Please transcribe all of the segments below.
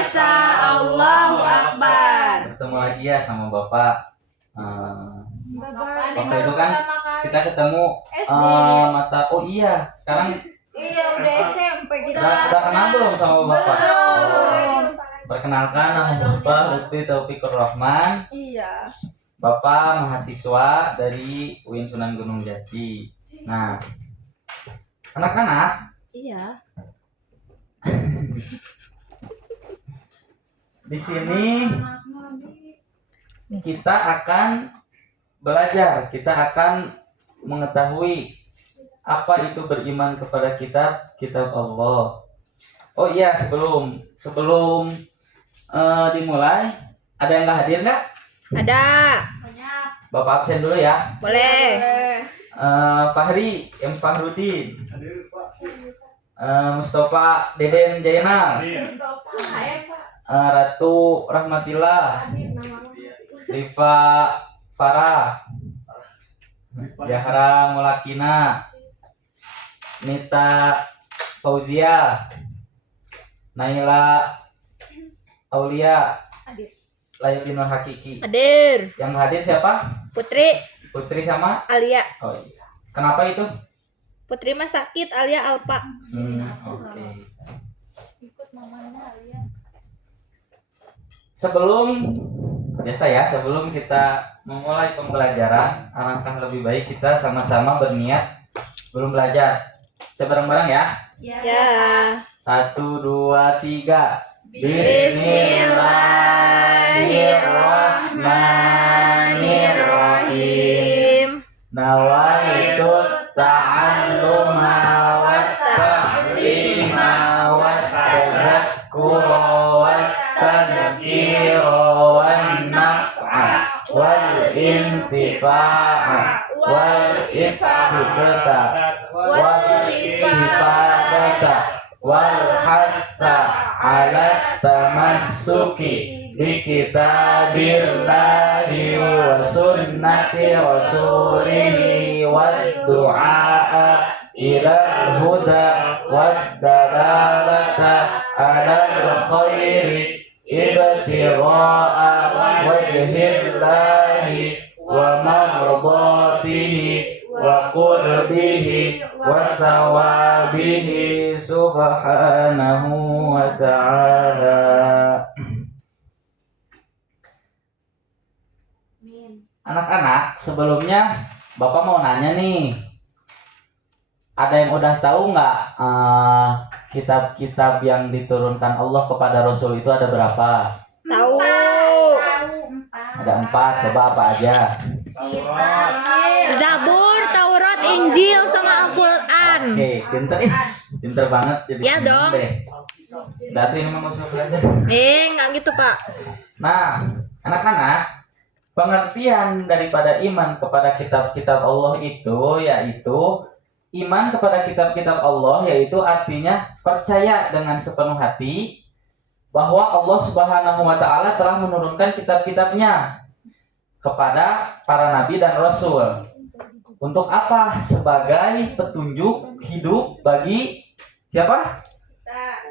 biasa. Allahu Akbar. Bertemu lagi ya sama Bapak. Bapak itu kan kita ketemu mata. Oh iya, sekarang Iya udah SMP kita. udah kenal belum sama Bapak? Belum. Perkenalkan, nama Bapak Lutfi Taufikur Rahman. Iya. Bapak mahasiswa dari UIN Sunan Gunung Jati. Nah, anak-anak, Iya. di sini kita akan belajar, kita akan mengetahui apa itu beriman kepada kitab Allah. Oh iya, sebelum dimulai, ada yang nggak hadir nggak? Ada. Bapak absen dulu ya. Boleh. Fahri M Fahrudin, Mustafa Deden Jainal, Ratu Rahmatillah, Rifa Farah, Zahra Mulakina, Nita Fauzia, Naila Aulia, Layli Nur Hakiki. Hadir. Yang hadir siapa? Putri sama Alia. Oh iya. Kenapa itu? Putri mah sakit, Alia alpa. Oke. Sebelum kita memulai pembelajaran, alangkah lebih baik kita sama-sama berniat belum belajar. Sebareng-bareng ya. Ya. 1, 2, 3. Bismillahirrahmanirrahim. Nawaitu ta'alluma wa ta'lima wa tadhakkura wa tadhkira wan naf'a wal intifa'a wal istibdata wal istifadata wal hassa ala tamassuki bi kitabillahi wa sunnati rasulihi wad du'a ila huda wad dalalata ala khairi ibtigha'a wajhillahi wa mardatihi wa qurbihi wa sawabihi subhanahu wa ta'ala. Anak-anak, sebelumnya Bapak mau nanya nih, ada yang udah tahu nggak kitab-kitab yang diturunkan Allah kepada Rasul itu ada berapa? Tahu. Ada 4, coba apa aja? Zabur, Taurat, Injil sama Al-Qur'an. Oke, pinter banget jadi Ya seneng dong. deh. Datri ini mau masuk belajar. Enggak gitu, Pak. Nah, anak-anak, pengertian daripada iman kepada kitab-kitab Allah itu yaitu iman kepada kitab-kitab Allah yaitu artinya percaya dengan sepenuh hati bahwa Allah Subhanahu wa taala telah menurunkan kitab-kitabnya kepada para nabi dan rasul. Untuk apa? Sebagai petunjuk hidup bagi siapa?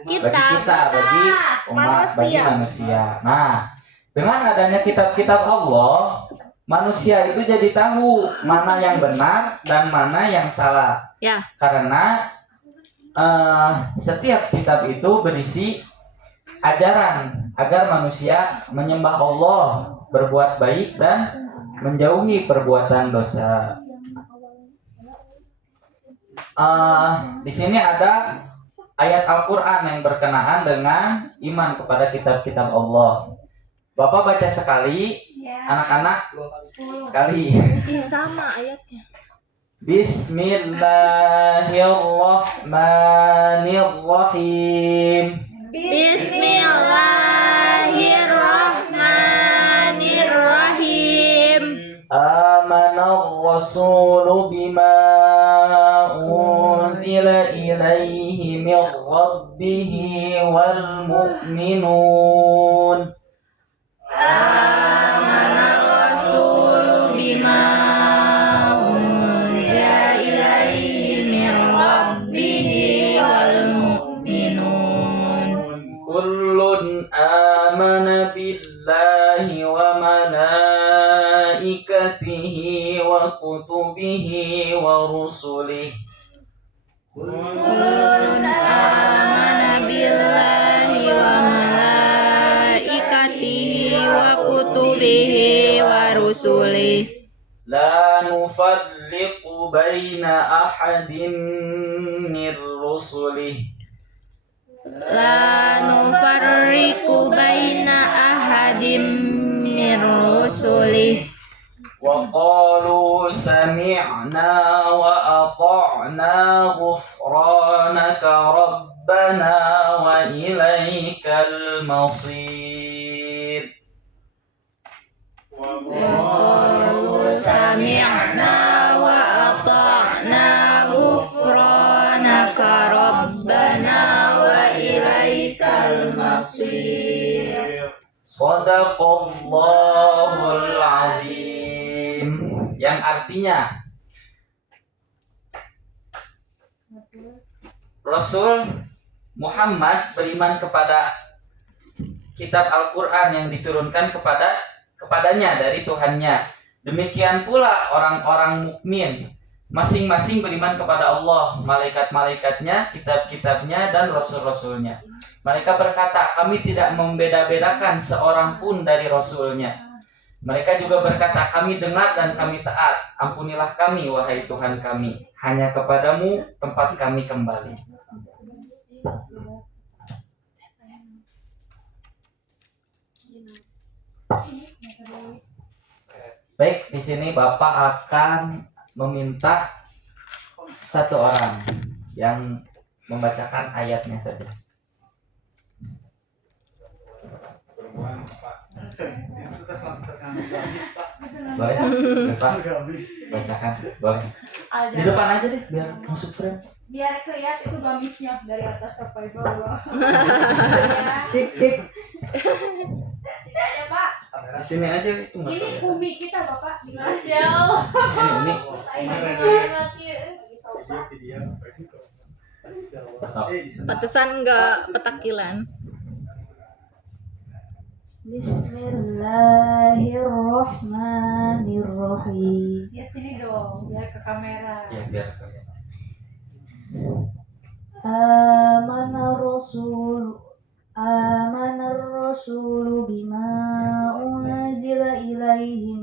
Bagi kita, bagi umat, bagi manusia. Nah, dengan adanya kitab-kitab Allah, manusia itu jadi tahu mana yang benar dan mana yang salah. Ya. Karena setiap kitab itu berisi ajaran agar manusia menyembah Allah, berbuat baik dan menjauhi perbuatan dosa. Di sini ada ayat Al-Quran yang berkenaan dengan iman kepada kitab-kitab Allah. Bapak baca sekali, anak-anak sekali. Ih, sama ayatnya. Bismillahirrahmanirrahim. Bismillahirrahmanirrahim. Amanar rasulu bima unzila ilaihi min rabbihi wal mu'minun. Amanar rasulu bima unzila ilaihi min rabbihi wal mu'minun. kullun amana billahi wa malaikatihi wa kutubihi wa rusulihi. Kullun amana billahi wa malaikatihi wa kutubihi wa rusulihi. La nufarriqu baina ahadin min rusulihi. La nufarriqu baina ahadim min rusulihi. Wa qalu sami'na wa ata'na ghufranaka rabbana wa ilaikal masir. Sami'na wa ata'na ghufranaka rabbana wa ilaikal masir. Shadaqallahul azim. Yang artinya Rasul Muhammad beriman kepada kitab Al-Quran yang diturunkan kepadanya dari Tuhannya. Demikian pula orang-orang mukmin masing-masing beriman kepada Allah, malaikat-malaikatnya, kitab-kitabnya, dan rasul-rasulnya. Mereka berkata, kami tidak membeda-bedakan seorang pun dari rasulnya. Mereka juga berkata, kami dengar dan kami taat. Ampunilah kami, wahai Tuhan kami. Hanya kepadamu tempat kami kembali. Baik, di sini Bapak akan meminta satu orang yang membacakan ayatnya saja. Boleh, Pak? Bacakan, boleh. Di depan aja deh, biar masuk frame. Biar kelihatan itu gamisnya dari atas sampai bawah. Tip. Sini aja Pak. Di sini aja itu nggak Ini kelihatan. umi kita Bapak. Masya Allah. Ini Pantesan enggak petakilan. Bismillahirrahmanirrahim. Lihat sini dong, biar ke kamera. ya biar kelihatan. Amana rasulu bima unzila ilaihi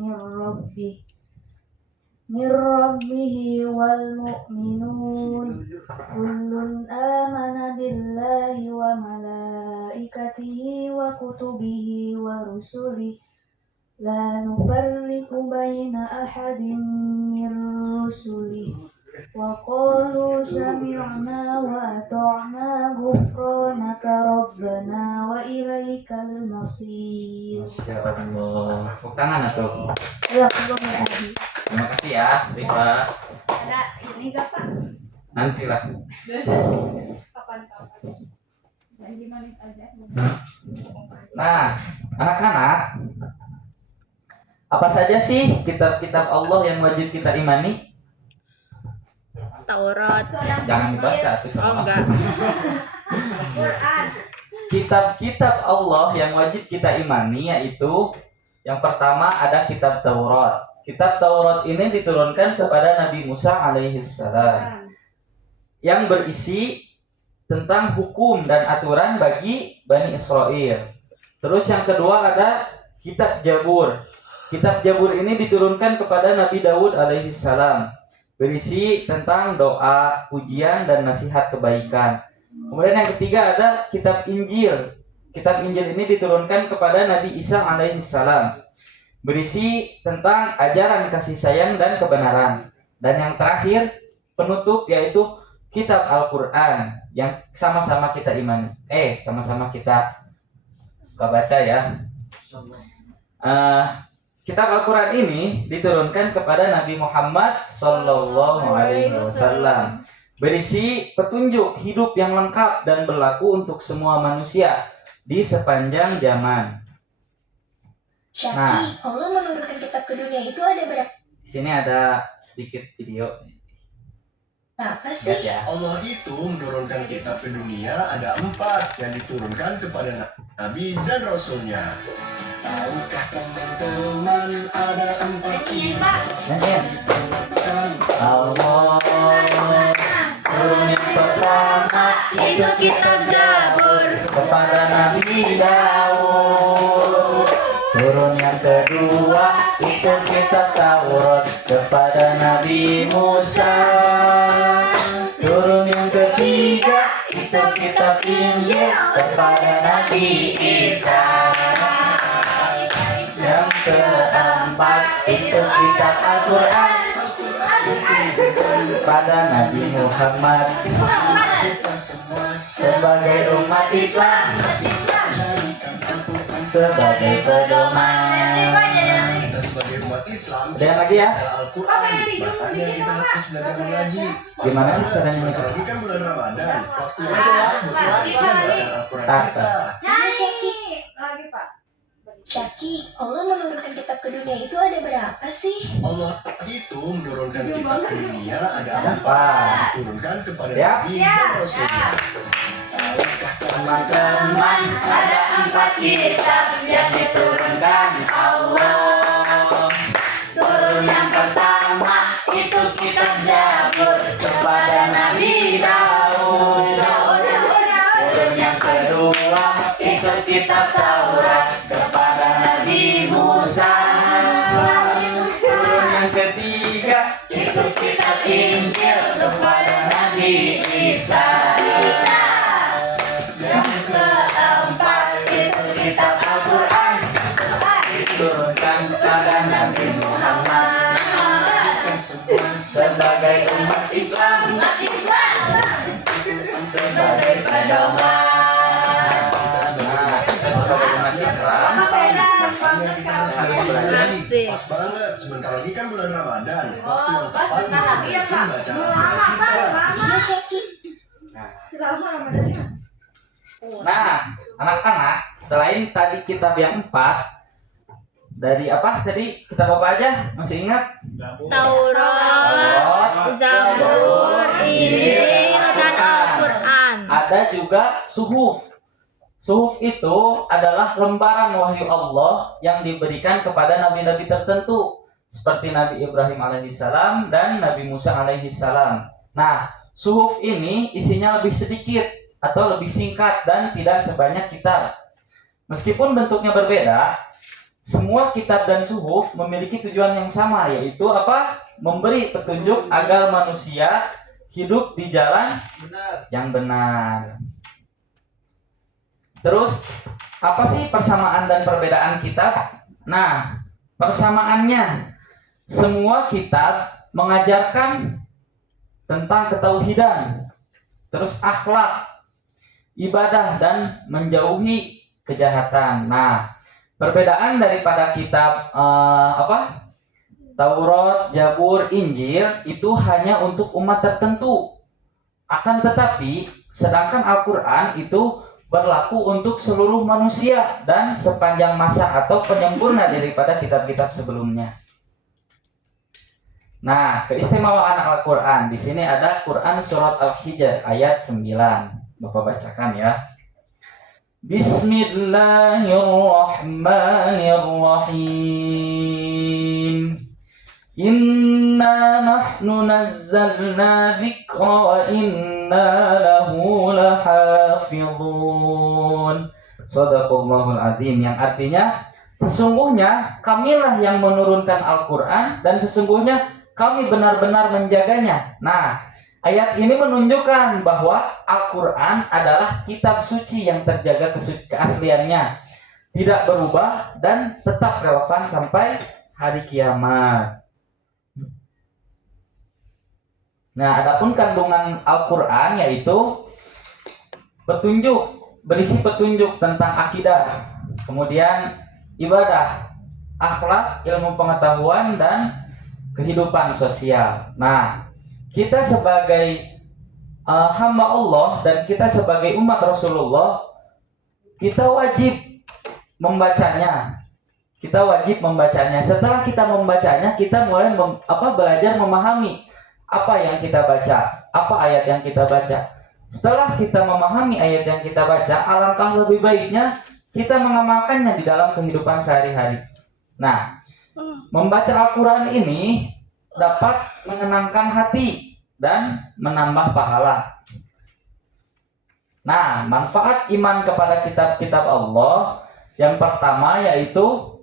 min rabbihi wal mu'minun kullun amana billahi wa malaikatihi wa kutubihi wa rusulihi la nufarriqu baina ahadin min rusulihi wa qalu sami'na wa ata'na ghufranaka rabbana wa ilaikal masir. Masya Allah. Tepuk tangan atau? Terima kasih ya, Rifa. Ada ini gak Pak? Nantilah. Kapan-kapan. Jangan gimana aja. Nah, anak-anak, apa saja sih kitab-kitab Allah yang wajib kita imani? Taurat. Jangan dibaca tuh Oh semua. enggak. Quran. Kitab-kitab Allah yang wajib kita imani yaitu yang pertama ada kitab Taurat. Kitab Taurat ini diturunkan kepada Nabi Musa alaihissalam yang berisi tentang hukum dan aturan bagi Bani Israel. Terus yang kedua ada kitab Jabur. Kitab Jabur ini diturunkan kepada Nabi Daud alaihissalam, berisi tentang doa, pujian, dan nasihat kebaikan. Kemudian yang ketiga ada kitab Injil. Kitab Injil ini diturunkan kepada Nabi Isa alaihissalam, berisi tentang ajaran kasih sayang dan kebenaran. Dan yang terakhir penutup yaitu kitab Al-Quran yang sama-sama kita imani. Sama-sama kita suka baca ya. Kitab Al-Quran ini diturunkan kepada Nabi Muhammad Sallallahu Alaihi Wasallam, berisi petunjuk hidup yang lengkap dan berlaku untuk semua manusia di sepanjang zaman. Nah, Allah menurunkan kitab ke dunia itu ada berapa? di sini ada sedikit video. Apa Lihat sih? ya. Allah itu menurunkan kitab ke dunia ada 4 yang diturunkan kepada Nabi dan Rasulnya. Tahukah teman-teman ada 4 kitab Nyanyiin. kan? Allah turun yang pertama Itu kitab Zabur. kepada Nabi Daud. Turun yang kedua itu kitab Taurat kepada Nabi Musa. Turun yang ketiga itu kitab Injil kepada Nabi Isa. Yang keempat itu kitab Al-Quran pada Nabi Muhammad Kita semua sebagai umat Islam sebagai pedoman. kita sebagai umat Islam Lihat lagi ya. adalah Al-Quran. Makanya kita harus belajar mengaji. Gimana sih caranya Sebentar mengaji? lagi kan bulan Ramadan. Waktu yang pas buat belajar Al-Quran kita. Iya, Syaki. Lagi Pak. Syaki, Allah menurunkan kitab ke dunia itu ada berapa sih? Allah itu menurunkan kitab ke dunia ada 4 Empat. diturunkan kepada Siap? Nabi dan Rasulnya. Tahukah Teman-teman, ada 4 kitab yang diturunkan Allah. Turun yang pertama itu kitab Zabur kepada Nabi Daud. Turun yang kedua itu kitab Taurat kepada Nabi Musa. Turun yang ketiga itu kitab Injil kepada Nabi Isa. Yang keempat itu kitab Al-Quran diturunkan kepada Nabi Muhammad sebagai umat Islam sebagai pedoman. Nah, kita sebagai umat Islam Makanya kita harus belajar nih. Asik. Pas banget, sebentar lagi kan bulan Ramadan. Waktu yang pas tepat bentar lagi ya, untuk Pak. baca Lama, Al-Quran Pak. kita. Iya, Syaki. Lama Ramadannya. Nah, anak-anak, selain tadi kitab yang 4 dari apa tadi kitab apa aja? Masih ingat? Taurat, Zabur, Injil, dan Al-Quran. Ada juga suhuf. Suhuf itu adalah lembaran wahyu Allah yang diberikan kepada nabi-nabi tertentu seperti Nabi Ibrahim alaihissalam dan Nabi Musa alaihissalam. Nah, suhuf ini isinya lebih sedikit atau lebih singkat dan tidak sebanyak kitab. Meskipun bentuknya berbeda, semua kitab dan suhuf memiliki tujuan yang sama, yaitu apa? Memberi petunjuk agar manusia hidup di jalan yang benar. Terus, apa sih persamaan dan perbedaan kitab? Nah, persamaannya, semua kitab mengajarkan tentang ketauhidan, terus akhlak, ibadah, dan menjauhi kejahatan. Nah, perbedaan daripada kitab Taurat, Zabur, Injil itu hanya untuk umat tertentu. Akan tetapi, sedangkan Al-Quran itu berlaku untuk seluruh manusia dan sepanjang masa atau penyempurna daripada kitab-kitab sebelumnya. Nah, keistimewaan Al-Quran di sini ada Quran surat Al-Hijr ayat 9. Bapak bacakan ya. Bismillahirrahmanirrahim. Inna nahnu nazzalna dzikra wa inna lahu lahafizun. Shadaqallahul azim, yang artinya sesungguhnya kamilah yang menurunkan Al-Quran dan sesungguhnya kami benar-benar menjaganya. Nah, ayat ini menunjukkan bahwa Al-Quran adalah kitab suci yang terjaga keasliannya, tidak berubah dan tetap relevan sampai hari kiamat. Nah, adapun kandungan Al-Quran yaitu petunjuk, berisi petunjuk tentang akidah, kemudian ibadah, akhlak, ilmu pengetahuan, dan kehidupan sosial. Nah, kita sebagai hamba Allah dan kita sebagai umat Rasulullah, kita wajib membacanya. Setelah kita membacanya, kita mulai belajar memahami apa yang kita baca, apa ayat yang kita baca. Setelah kita memahami ayat yang kita baca, alangkah lebih baiknya kita mengamalkannya di dalam kehidupan sehari-hari. Nah, membaca Al-Quran ini dapat menenangkan hati dan menambah pahala. Nah, manfaat iman kepada kitab-kitab Allah yang pertama yaitu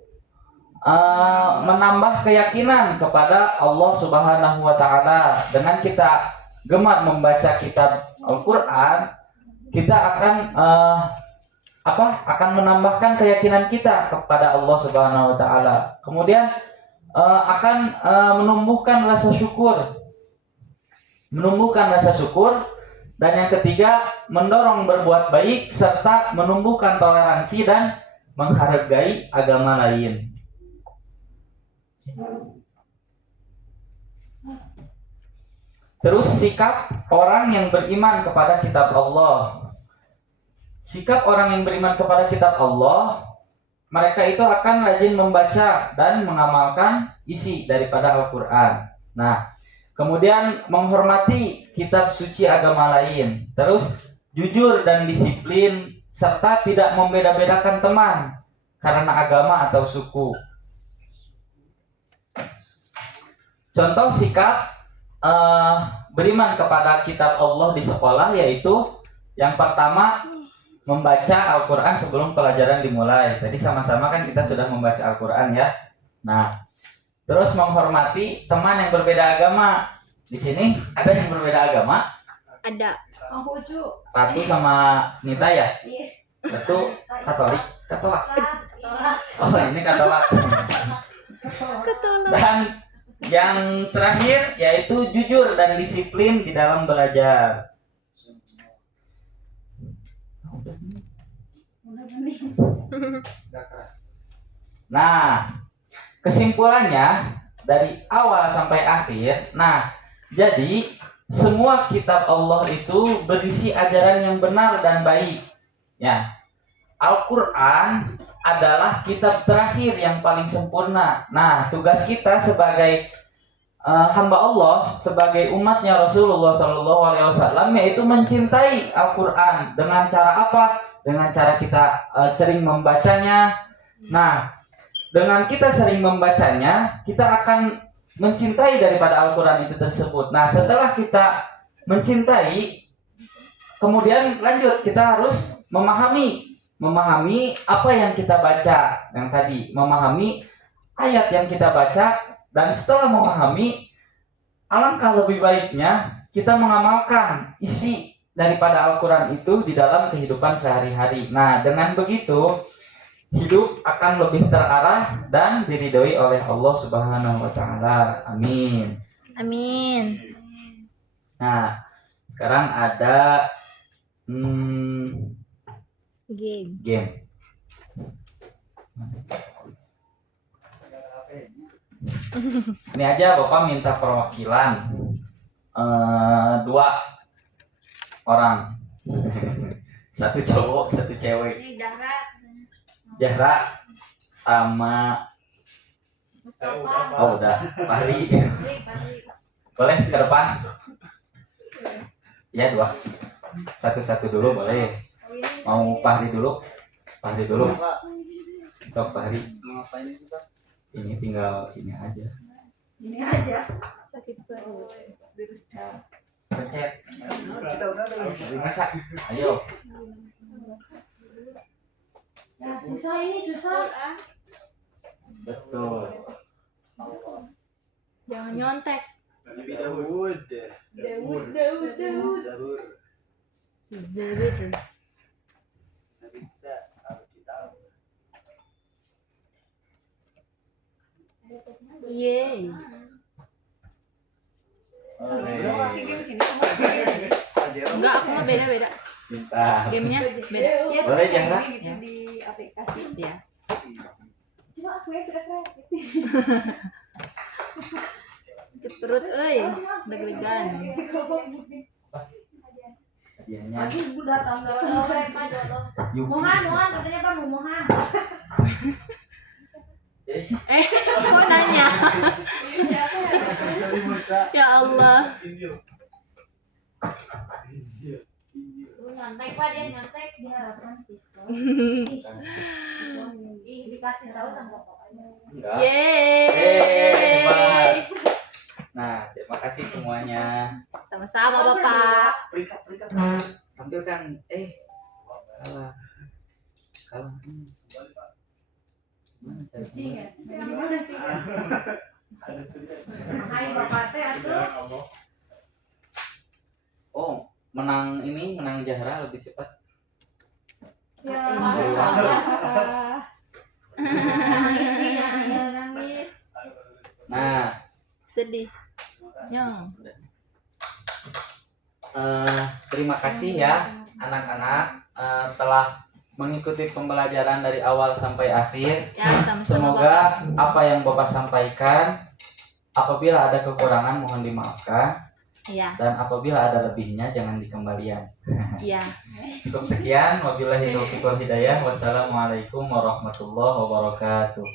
menambah keyakinan kepada Allah Subhanahu wa Ta'ala. Dengan kita gemar membaca kitab Al-Quran, kita akan menambahkan keyakinan kita kepada Allah Subhanahu wa Ta'ala. Kemudian akan menumbuhkan rasa syukur. Dan yang ketiga, mendorong berbuat baik serta menumbuhkan toleransi dan menghargai agama lain. Terus sikap orang yang beriman kepada kitab Allah. Sikap orang yang beriman kepada kitab Allah, mereka itu akan rajin membaca dan mengamalkan isi daripada Al-Quran. Nah, kemudian menghormati kitab suci agama lain. Terus jujur dan disiplin serta tidak membeda-bedakan teman karena agama atau suku. Contoh sikap beriman kepada kitab Allah di sekolah yaitu yang pertama membaca Al-Quran sebelum pelajaran dimulai. Tadi sama-sama kan kita sudah membaca Al-Quran ya. Nah, terus menghormati teman yang berbeda agama. Di sini ada yang berbeda agama? Ada. Aku Ucu. Ratu sama Nita ya? Iya. Ratu Katolik. Tolak. Oh, ini Katolik. Ketolak. Dan yang terakhir yaitu jujur dan disiplin di dalam belajar. Nah, kesimpulannya dari awal sampai akhir. Nah, jadi semua kitab Allah itu berisi ajaran yang benar dan baik. Ya, Al-Quran adalah kitab terakhir yang paling sempurna. Nah, tugas kita sebagai hamba Allah, sebagai umatnya Rasulullah SAW, yaitu mencintai Al-Quran. Dengan cara apa? Dengan cara kita sering membacanya. Nah, dengan kita sering membacanya, kita akan mencintai daripada Al-Quran itu tersebut. Nah, setelah kita mencintai, kemudian lanjut kita harus memahami apa yang kita baca. Yang tadi, memahami ayat yang kita baca. Dan setelah memahami, alangkah lebih baiknya kita mengamalkan isi daripada Al-Quran itu di dalam kehidupan sehari-hari. Nah, dengan begitu hidup akan lebih terarah dan diridhoi oleh Allah Subhanahu wa Ta'ala. Amin. Amin. Nah, sekarang ada game. Ini aja Bapak minta perwakilan 2 orang. 1 cowok, 1 cewek. Ini Dahra. Jahra sama Mustafa. oh udah Fahri. Fahri. Boleh ke depan? Ya 2. 1-1 dulu boleh. Mau Fahri dulu? Fahri dulu. Sok Fahri. Ini tinggal ini aja. Ini aja. Sakit perut. Pencet. Bisa. Ayo. Ya, susah ini susah. Betul. Jangan nyontek. Dawud. Zabur. Bisa Alkitab. Iya. Enggak, aku mah beda-beda. Pintar. Gamenya beda. Boleh Jahra? Gitu di aplikasi. Ya. Cuma aku ya kira-kira. Sakit perut, deg-degan. Hadiahnya. Lagi ibu datang. Yuk. Mohan katanya Pak mau Mohan. Kok nanya? Ya Allah. nyantek diharapkan sih. Ih, dikasih tahu sama bapaknya. Enggak. Yeay. Hebat. Nah, terima kasih semuanya. Sama-sama Bapak. Perikat. Tampilkan. Kalah. Mana cara Iya. kembali? Gimana sih? Ada perikat. Hai bapak teh atuh. Oh, menang Zahra lebih cepat. Ya. Nangis. Nah, Sedih. Nyong. terima kasih ya anak-anak telah mengikuti pembelajaran dari awal sampai akhir. Ya, sama-sama Bapak. Semoga apa yang Bapak sampaikan, apabila ada kekurangan mohon dimaafkan, Iya. dan apabila ada lebihnya jangan dikembalikan. Iya. Cukup sekian, wabillahi taufiq wal hidayah. Wassalamualaikum warahmatullahi wabarakatuh.